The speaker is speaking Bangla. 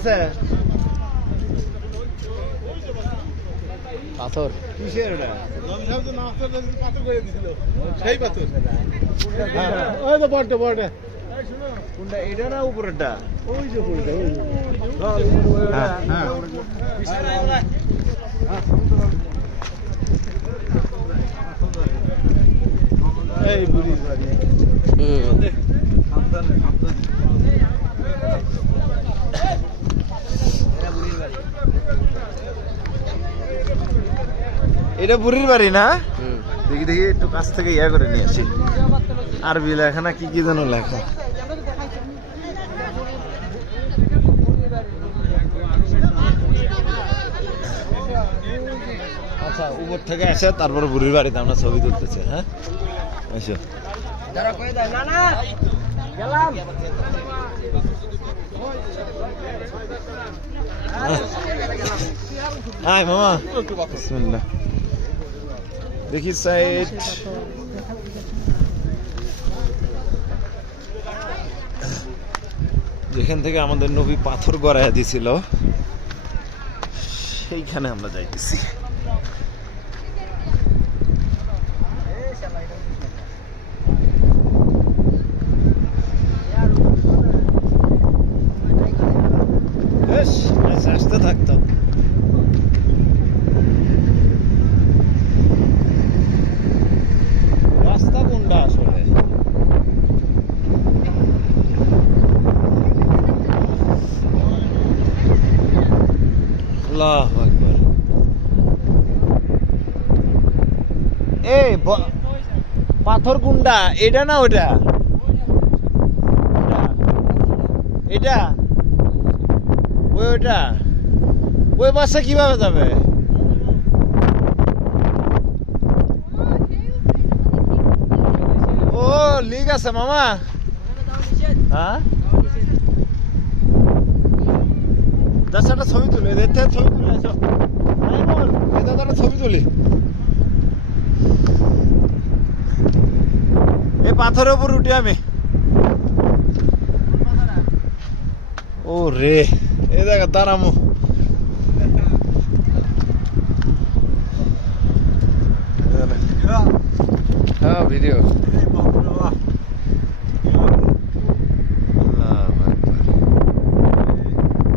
আছে পাথর কিসের ওটা সেই পাথর ওই তো বড়টা বড়টা কোনটা এটা না উপরেরটা ওই যে উপরেরটা ওই যে এই বুড়ির বাড়ি এটা বুড়ির বাড়ি না দেখি দেখি একটু কাছ থেকে ইয়া করে নিয়ে আসি আরবি লেখা না কি কি যেন লেখা আচ্ছা উপর থেকে এসে তারপর বুড়ির বাড়িতে আমরা ছবি তুলতেছি হ্যাঁ এসো হাই মামা বিসমিল্লাহ দেখি সাইড যেখান থেকে আমাদের নবী পাথর গড়াইয়া দিছিল সেইখানে আমরা যাইতেছি আসতে থাকতো রাস্তা কোনটা আসলে আল্লাহু আকবার এই পাথর কোনটা এটা না ওটা এটা ওইটা ওই বাসে কিভাবে যাবে ও লিক আছে মামা হ্যাঁ যার একটা ছবি তুলে এদের থেকে ছবি তুলে এসো এটা তো একটা ছবি তুলি এই পাথরের উপর উঠি আমি ও রে এই দেখো দাঁড়ামো হ্যাঁ ভিডিও